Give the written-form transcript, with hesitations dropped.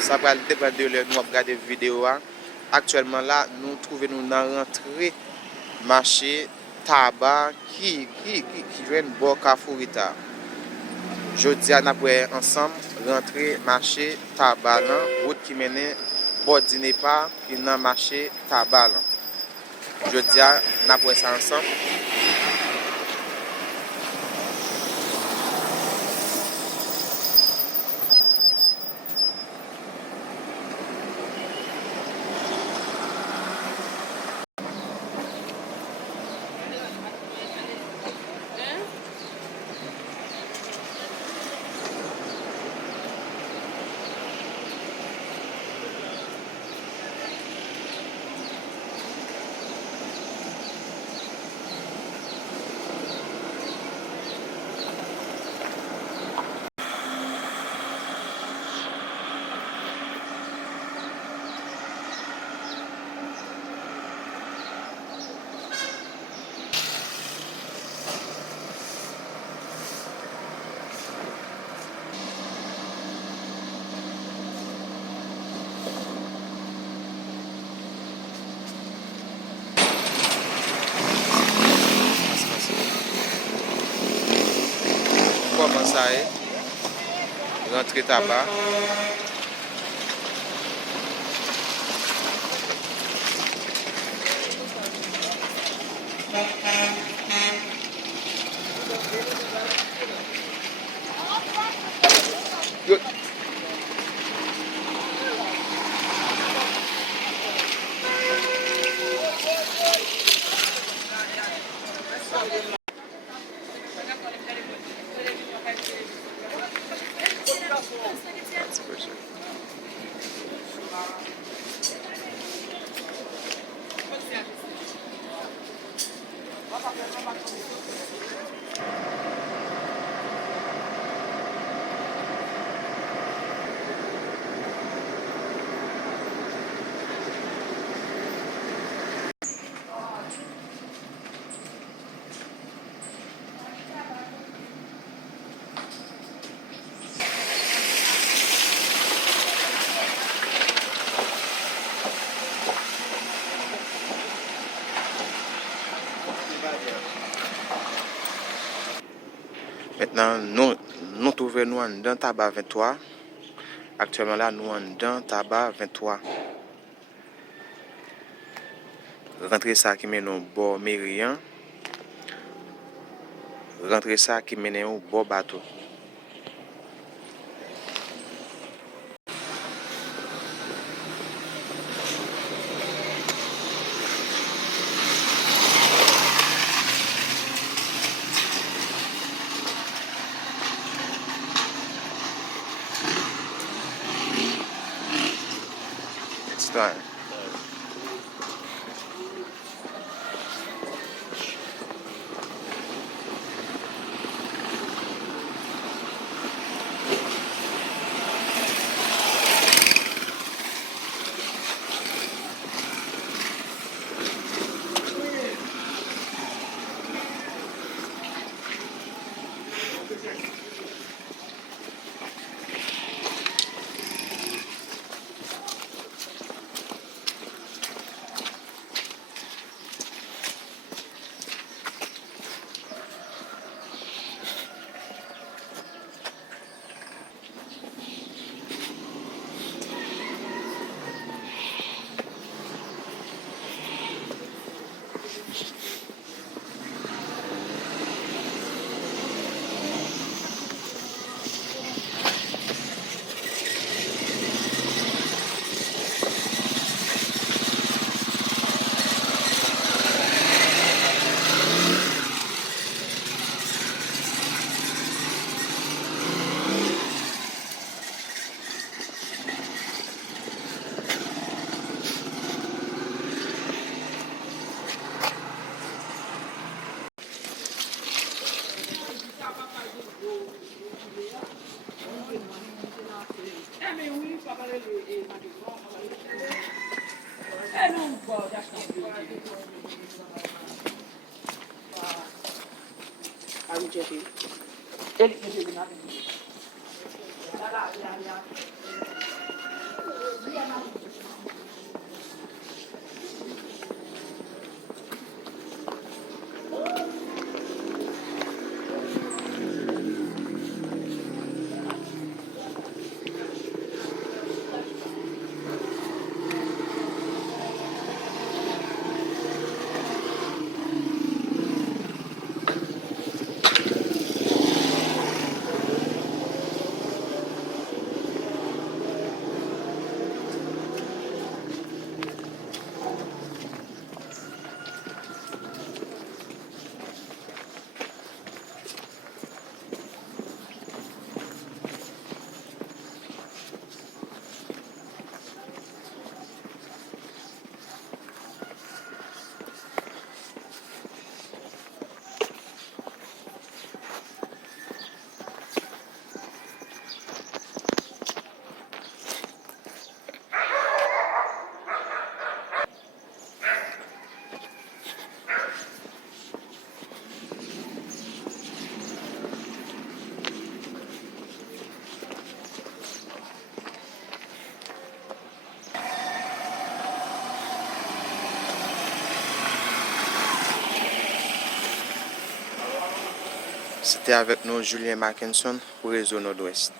Ça va dépendre de l'heure nous regarder vidéo. Actuellement là, nous trouvons nous dans rentrée marché tabac qui vient bon Carrefourita. Jodi a après ensemble rentrer marché tabac là, route qui mène bon dîner pas qui dans marché tabac là. Jodi a après ça ensemble. Comment ça est? Rentrer tabac. Yo. Maintenant, nous trouvons nous dans tabac 23. Actuellement là, nous sommes dans tabac 23. Rentrer ça qui mène au bord Mérian. Rentrer ça qui mène au bord bateau. Start. C'était avec nous Julien Mackinson pour Réseau Nord-Ouest.